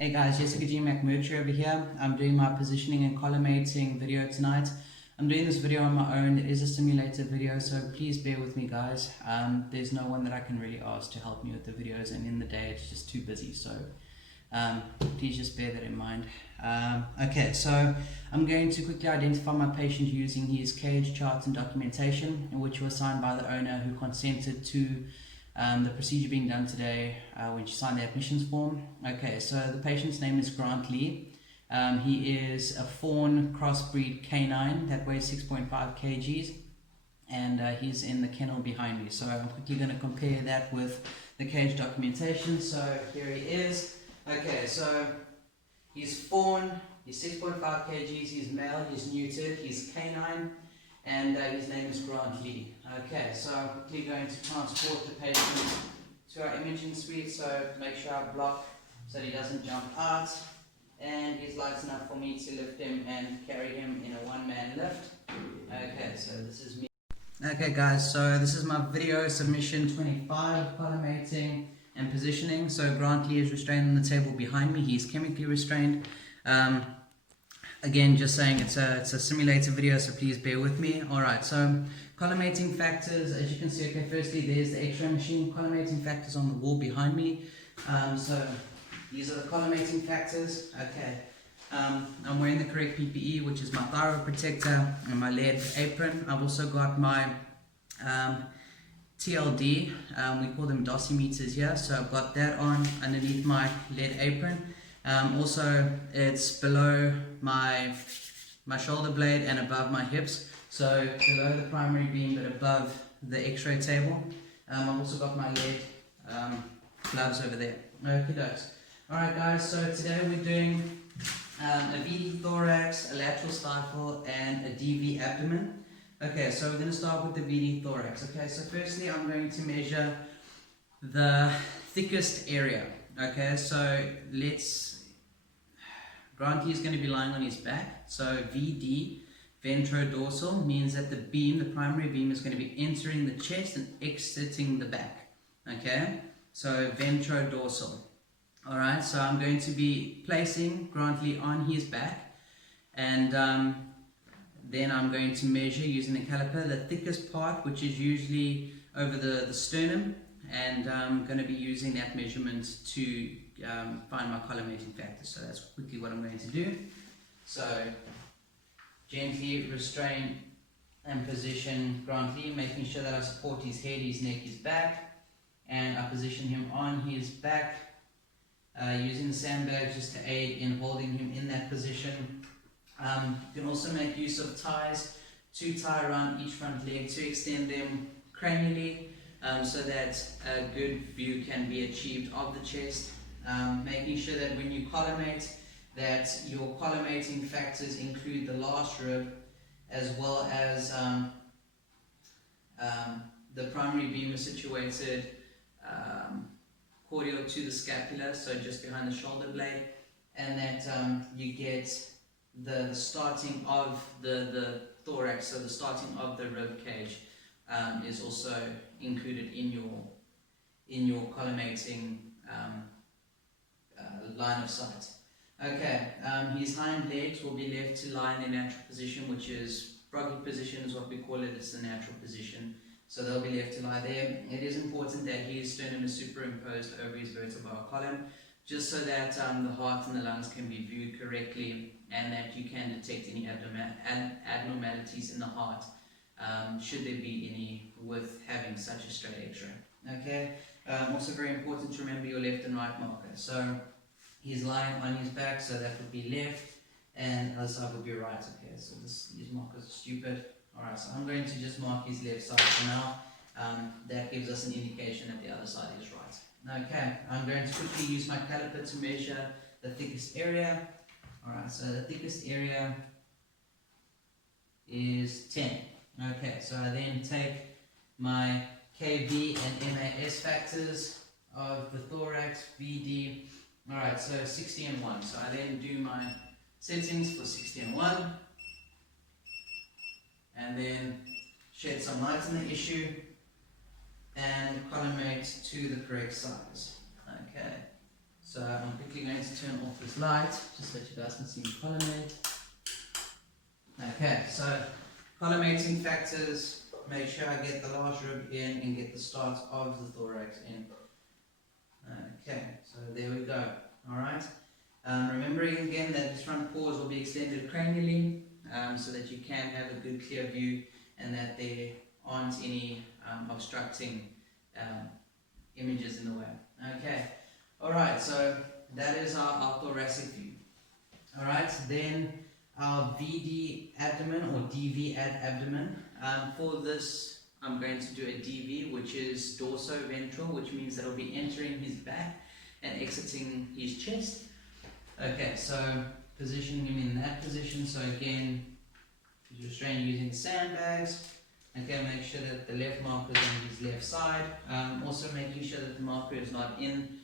Hey guys, Jessica G. McMurtry over here. I'm doing my positioning and collimating video tonight. I'm doing this video on my own. It is a simulated video, so please bear with me guys. There's no one that I can really ask to help me with the videos, and in the day it's just too busy, so please just bear that in mind. Okay, so I'm going to quickly identify my patient using his cage chart and documentation, which was signed by the owner who consented to the procedure being done today when she signed the admissions form. Okay, so the patient's name is Grant Lee. He is a fawn crossbreed canine that weighs 6.5 kgs, and he's in the kennel behind me. So I'm quickly going to compare that with the cage documentation. So here he is. Okay, so he's fawn, he's 6.5 kgs, he's male, he's neutered, he's canine, and his name is Grant Lee. Okay, so I'm quickly going to transport the patient to our imaging suite, so make sure I block so that he doesn't jump out, and he's light enough for me to lift him and carry him in a one-man lift. Okay, so this is me. Okay guys, so this is my video submission 25, collimating and positioning. So Grant Lee is restrained on the table behind me, he's chemically restrained. Again, just saying it's a simulated video, so please bear with me. Alright, so collimating factors, as you can see, okay, firstly there's the x-ray machine, collimating factors on the wall behind me. So these are the collimating factors. Okay, I'm wearing the correct PPE, which is my thyroid protector and my lead apron. I've also got my TLD, we call them dosimeters here, so I've got that on underneath my lead apron. Also, it's below my shoulder blade and above my hips, so below the primary beam but above the x-ray table. I've also got my lead gloves over there. Okay, dokes. Alright guys, so today we're doing a VD thorax, a lateral stifle, and a DV abdomen. Okay, so we're going to start with the VD thorax. Okay, so firstly I'm going to measure the thickest area. Okay, so Grant Lee is going to be lying on his back, so VD, ventrodorsal, means that the beam, the primary beam, is going to be entering the chest and exiting the back. Okay, so ventrodorsal. Alright, so I'm going to be placing Grant Lee on his back, and then I'm going to measure using the caliper the thickest part, which is usually over the sternum, and I'm going to be using that measurement to find my collimating factors. So that's quickly what I'm going to do. So gently restrain and position Grant Lee, making sure that I support his head, his neck, his back, and I position him on his back using the sandbag just to aid in holding him in that position. You can also make use of ties to tie around each front leg to extend them cranially, so that a good view can be achieved of the chest. Making sure that when you collimate, that your collimating factors include the last rib, as well as the primary beam is situated cordial to the scapula, so just behind the shoulder blade, and that you get the starting of the thorax, so the starting of the rib cage is also included in your collimating line of sight. Okay, his hind legs will be left to lie in their natural position, which is froggy position is what we call it. It's the natural position, so they'll be left to lie there. It is important that his sternum is superimposed over his vertebral column, just so that the heart and the lungs can be viewed correctly, and that you can detect any abnormalities in the heart, should there be any, with having such a straight x-ray. Okay, also very important to remember your left and right marker. So he's lying on his back, so that would be left, and the other side would be right. Okay, so these markers are stupid. Alright, so I'm going to just mark his left side for now. That gives us an indication that the other side is right. Okay, I'm going to quickly use my caliper to measure the thickest area. Alright, so the thickest area is 10. Okay, so I then take my KB and MAS factors of the thorax, VD. Alright, so 60 and 1. So I then do my settings for 60 and 1. And then shed some light on the issue and collimate to the correct size. Okay, so I'm quickly going to turn off this light, just so you guys can see me collimate. Okay, so collimating factors, make sure I get the large rib in and get the start of the thorax in. Okay, so there we go. Alright. Remembering again that this front pores will be extended cranially, so that you can have a good clear view and that there aren't any obstructing images in the way. Okay, alright, so that is our thoracic view. Alright, then our VD abdomen or DV abdomen. For this, I'm going to do a DV, which is dorsoventral, which means that it'll be entering his back and exiting his chest. Okay, so position him in that position. So again, you're restraining using sandbags. Okay, make sure that the left marker is on his left side. Also making sure that the marker is not in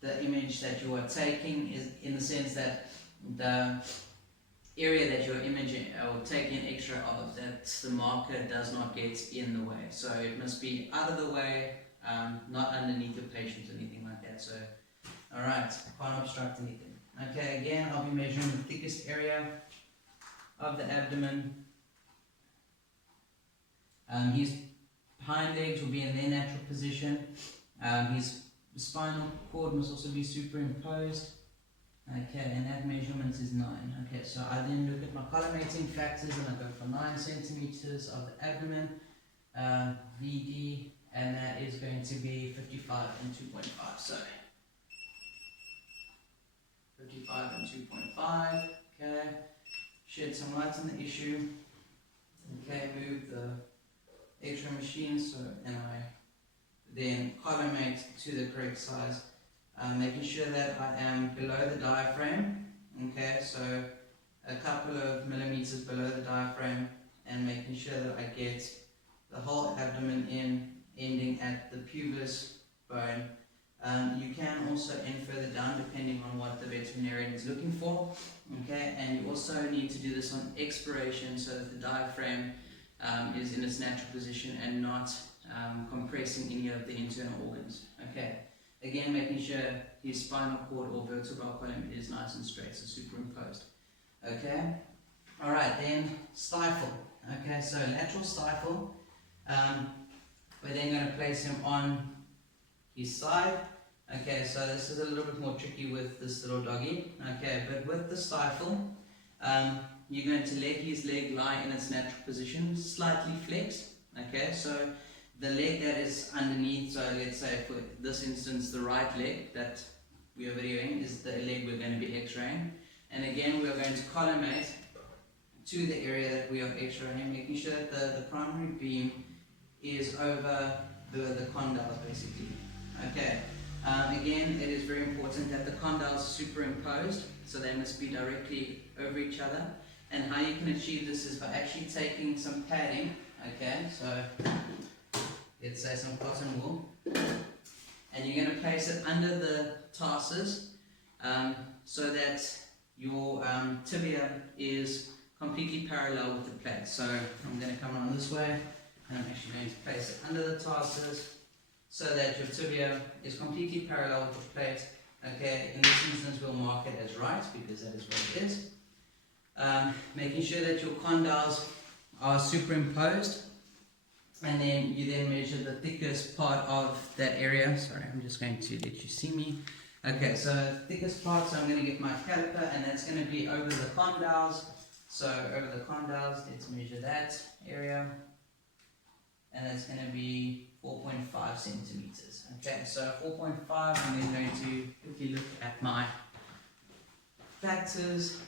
the image that you are taking, is in the sense that the area that you're imaging or taking extra of, that the marker does not get in the way. So it must be out of the way, not underneath the patient or anything like that. So, alright, can't obstruct anything. Okay, again, I'll be measuring the thickest area of the abdomen. His hind legs will be in their natural position. His spinal cord must also be superimposed. Okay, and that measurement is 9. Okay, so I then look at my collimating factors and I go for 9 centimeters of the abdomen, VD, and that is going to be 55 and 2.5. So 55 and 2.5. Okay, shed some light on the issue. Okay, move the X-ray machine, so and I then collimate to the correct size, making sure that I am below the diaphragm. Okay, so a couple of millimeters below the diaphragm, and making sure that I get the whole abdomen in, ending at the pubis bone. You can also end further down depending on what the veterinarian is looking for. Okay, and you also need to do this on expiration so that the diaphragm is in its natural position and not compressing any of the internal organs. Okay, again making sure his spinal cord or vertebral column is nice and straight, so superimposed. Okay, alright, then stifle. Okay, so lateral stifle. We're then going to place him on his side. Okay, so this is a little bit more tricky with this little doggy. Okay, but with the stifle, you're going to let his leg lie in its natural position, slightly flexed. Okay, so the leg that is underneath, so let's say for this instance, the right leg that we are videoing is the leg we're going to be x-raying. And again, we are going to collimate to the area that we are x-raying, making sure that the primary beam is over the condyles basically. Okay. Again, it is very important that the condyles are superimposed, so they must be directly over each other. And how you can achieve this is by actually taking some padding, okay, so let's say some cotton wool, and you're going to place it under the tarsus so that your tibia is completely parallel with the plate. So I'm going to come on this way, and I'm actually going to place it under the tarsus, so that your tibia is completely parallel with the plate. Okay, in this instance we'll mark it as right because that is what it is. Making sure that your condyles are superimposed, and then you then measure the thickest part of that area. Sorry, I'm just going to let you see me. Okay, so thickest part, so I'm going to get my caliper, and that's going to be over the condyles. So over the condyles, let's measure that area, and that's going to be 4.5 centimeters. Okay, so 4.5, I'm then going to quickly look at my factors,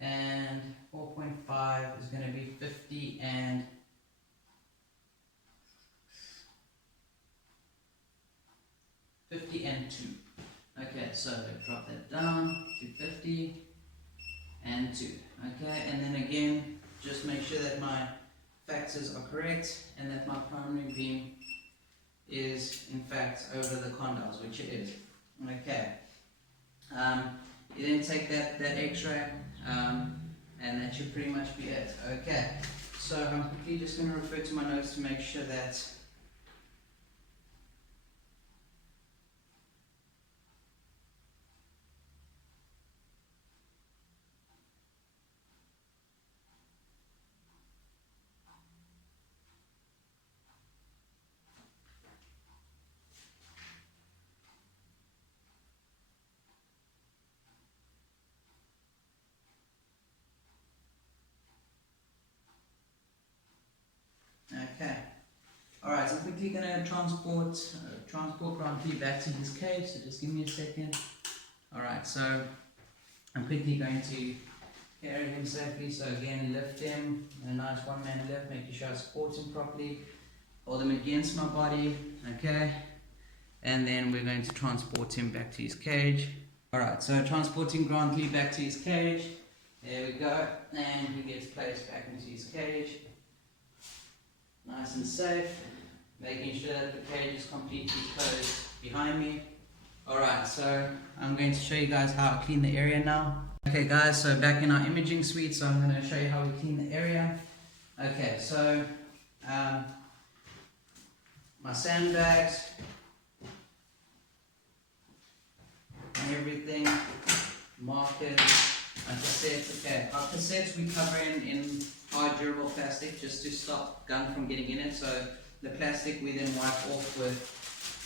and 4.5 is going to be 50 and 2. Okay, so drop that down to 50 and 2. Okay, and then again, just make sure that my factors are correct and that my primary beam is in fact over the condyles, which it is. Okay, you then take that x-ray and that should pretty much be it. Okay, so I'm quickly just going to refer to my notes to make sure that quickly going to transport Grant Lee back to his cage, so just give me a second. Alright, so I'm quickly going to carry him safely. So again, lift him in a nice one-man lift, making sure I support him properly. Hold him against my body, okay? And then we're going to transport him back to his cage. Alright, so transporting Grant Lee back to his cage. There we go, and he gets placed back into his cage. Nice and safe, making sure that the cage is completely closed behind me. Alright, so I'm going to show you guys how I clean the area now. Okay guys, so back in our imaging suite, so I'm going to show you how we clean the area. Okay, so my sandbags, and everything, markers, my cassettes. Okay, our cassettes we cover in hard durable plastic just to stop gunk from getting in it. So the plastic we then wipe off with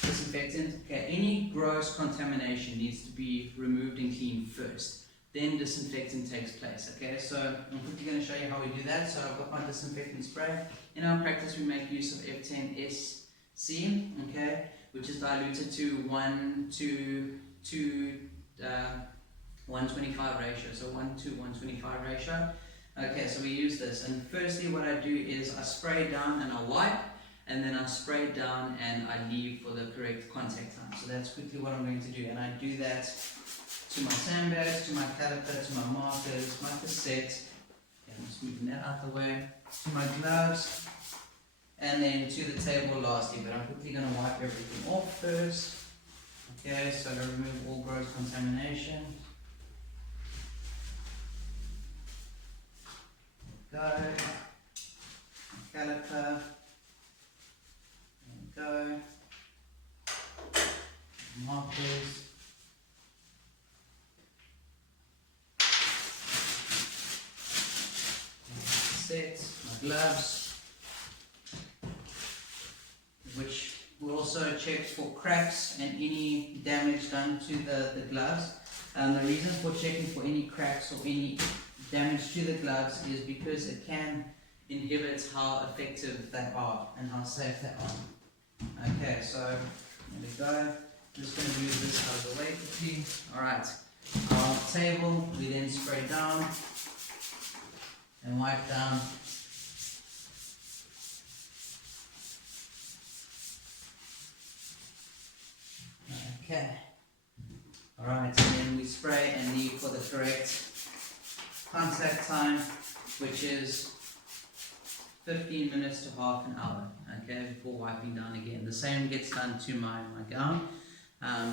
disinfectant. Okay, any gross contamination needs to be removed and cleaned first. Then disinfectant takes place. Okay, so I'm quickly going to show you how we do that. So I've got my disinfectant spray. In our practice, we make use of F10SC, okay, which is diluted to 125 ratio. So 1 to 125 ratio. Okay, so we use this, and firstly, what I do is I spray down and I wipe. And then I spray it down and I leave for the correct contact time. So that's quickly what I'm going to do. And I do that to my sandbags, to my caliper, to my markers, my cassette. Okay, I'm just moving that out the way. To my gloves. And then to the table lastly. But I'm quickly going to wipe everything off first. Okay, so to remove all gross contamination. There we go. Caliper. Go. Markers. Set my gloves, which will also check for cracks and any damage done to the gloves. The reason for checking for any cracks or any damage to the gloves is because it can inhibit how effective they are and how safe they are. Okay, so there we go. I'm just going to move this out of the way quickly. Alright, our table we then spray down and wipe down. Okay, alright, and then we spray and leave for the correct contact time, which is 15 minutes to half an hour, okay, before wiping down again. The same gets done to my gown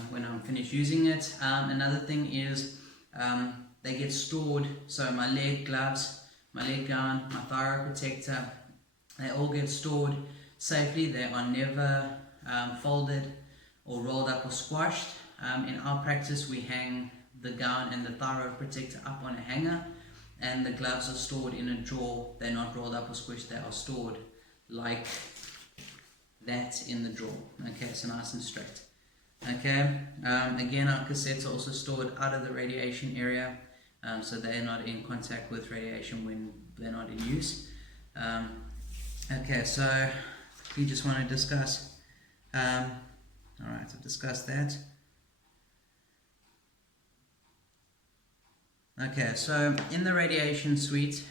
when I'm finished using it. Another thing is they get stored, so my leg gloves, my leg gown, my thyroid protector, they all get stored safely. They are never folded or rolled up or squashed. In our practice, we hang the gown and the thyroid protector up on a hanger, and the gloves are stored in a drawer. They're not rolled up or squished, they are stored like that in the drawer. Okay, so nice and straight. Okay, again, our cassettes are also stored out of the radiation area, so they're not in contact with radiation when they're not in use. Okay, so we just want to discuss, alright, I've discussed that. Okay, so in the radiation suite,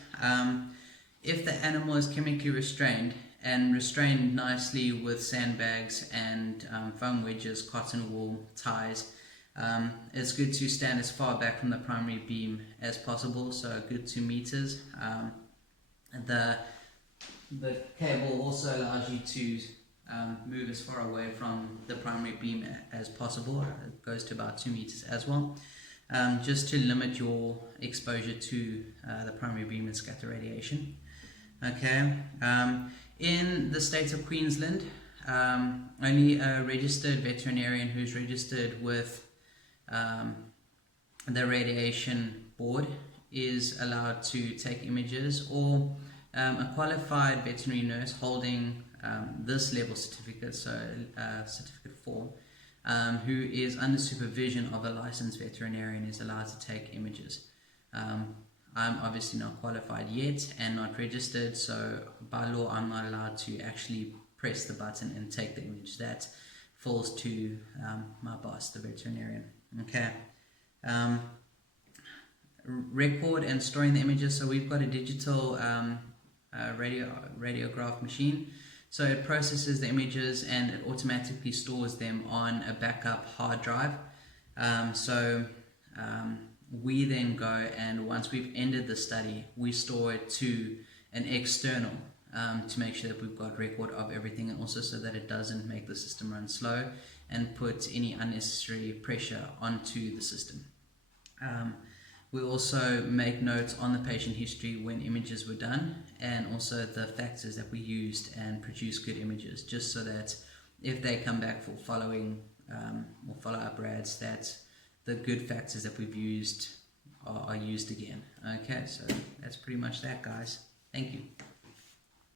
if the animal is chemically restrained and restrained nicely with sandbags and foam wedges, cotton wool, ties, it's good to stand as far back from the primary beam as possible, so a good 2 meters. The cable also allows you to move as far away from the primary beam as possible. It goes to about 2 meters as well. Just to limit your exposure to the primary beam and scatter radiation. Okay, in the state of Queensland, only a registered veterinarian who's registered with the radiation board is allowed to take images, or a qualified veterinary nurse holding this level certificate, so certificate 4, who is under supervision of a licensed veterinarian is allowed to take images. I'm obviously not qualified yet and not registered, so by law I'm not allowed to actually press the button and take the image. That falls to my boss, the veterinarian. Okay. Record and storing the images. So we've got a digital radiograph machine. So it processes the images and it automatically stores them on a backup hard drive. We then go, and once we've ended the study, we store it to an external to make sure that we've got record of everything, and also so that it doesn't make the system run slow and put any unnecessary pressure onto the system. We also make notes on the patient history when images were done, and also the factors that we used and produce good images, just so that if they come back for following or follow-up rads, that the good factors that we've used are used again. Okay, so that's pretty much that, guys. Thank you.